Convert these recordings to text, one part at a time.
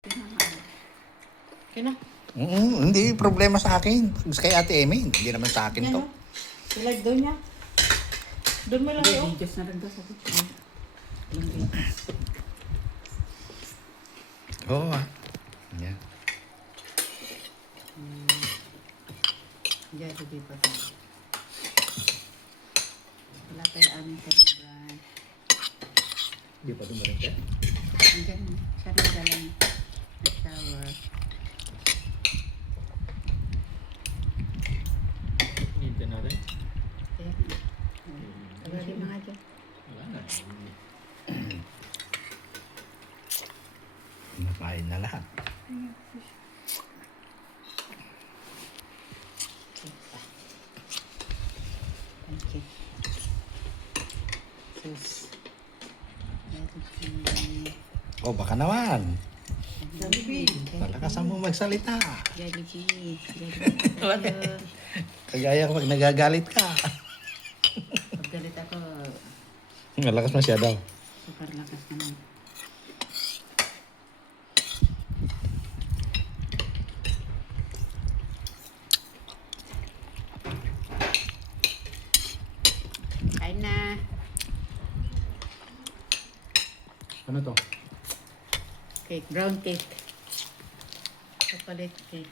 Okay na. Hindi problema sa akin. Kay Ate Amy, hindi naman sa akin to. I-live doon niya. Doon mo lang yun. Videos na rin daw sabi ko. Oo Yan. Diyan, hindi pa ito. Wala tayo aming telegram. Hindi pa dumating ka? Andiyan, siya rin dalang nag-shower. Hintay natin. Kaya, tagalin mga dyan. Wala na. Nakain na lahat. Thank you. Sus. O baka naman. Jollibee. Malakasan mo magsalita. Jollibee. Jollibee. Kagaya pag nagagalit ka. Pag galit ako, Malakas masyado. super lakas naman. Kain na. Ano to? Cake, brown cake. Chocolate cake.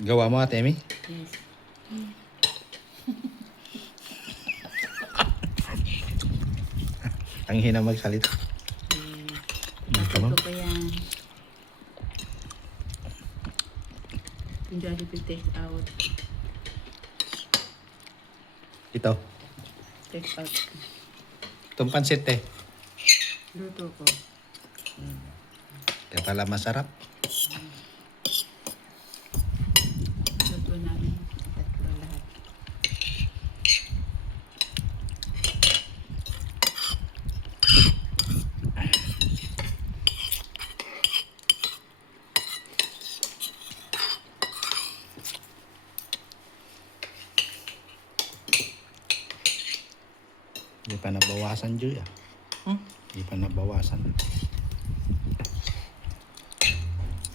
Gawa mo Ate Amy? Yes. Ang hina magsalita. Bakit ko pa yan? Yung Jollibee take out. Ito. Take out. Itong pansit eh. Luto ko. Kaya pala masarap. Luto namin. Tatlo lahat. Hindi pa nabawasan Joy Hindi pa nabawasan.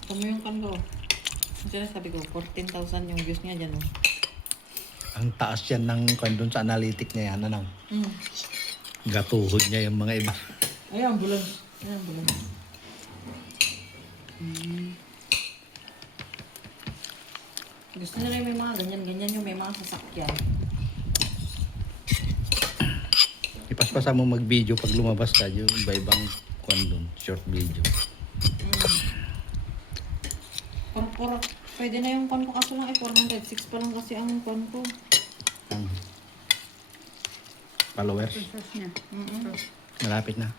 Kamo yung kanto. Kasi sabi ko, 14,000 yung views niya dyan. Oh. Ang taas yan ng doon sa analytic niya yan. Ano? Mm. Gatuhod niya yung mga iba. Ayan, ambulance. Ayan, ambulance. Gusto nila yung may mga ganyan-ganyan yung may mga sasakyan. Ipaspasan mo mag-video pag lumabas ka. Yung iba-ibang doon, short video. Puro, pwede na yung kon ko kaso lang 406 pa lang kasi ang kon ko. Ang followers. Sauce niya. Sauce. Malapit na.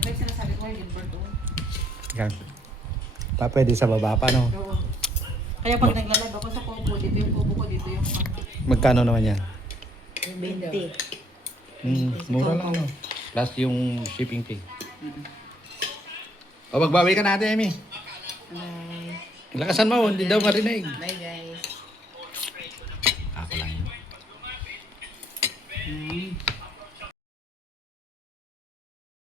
Ito yung sinasabi ko, Gilbert. Oh. Yan. Pa pwede sa baba pa, no? Oo. Kaya pag naglalab ako sa kubo, dito yung kubo ko, dito yung Magkano naman yan? 20. Mura lang, no? Plus yung shipping fee. O, magbawi ka natin, Amy. Bye. Lakasan mo, hindi daw marinig. Bye guys. Ako lang yun.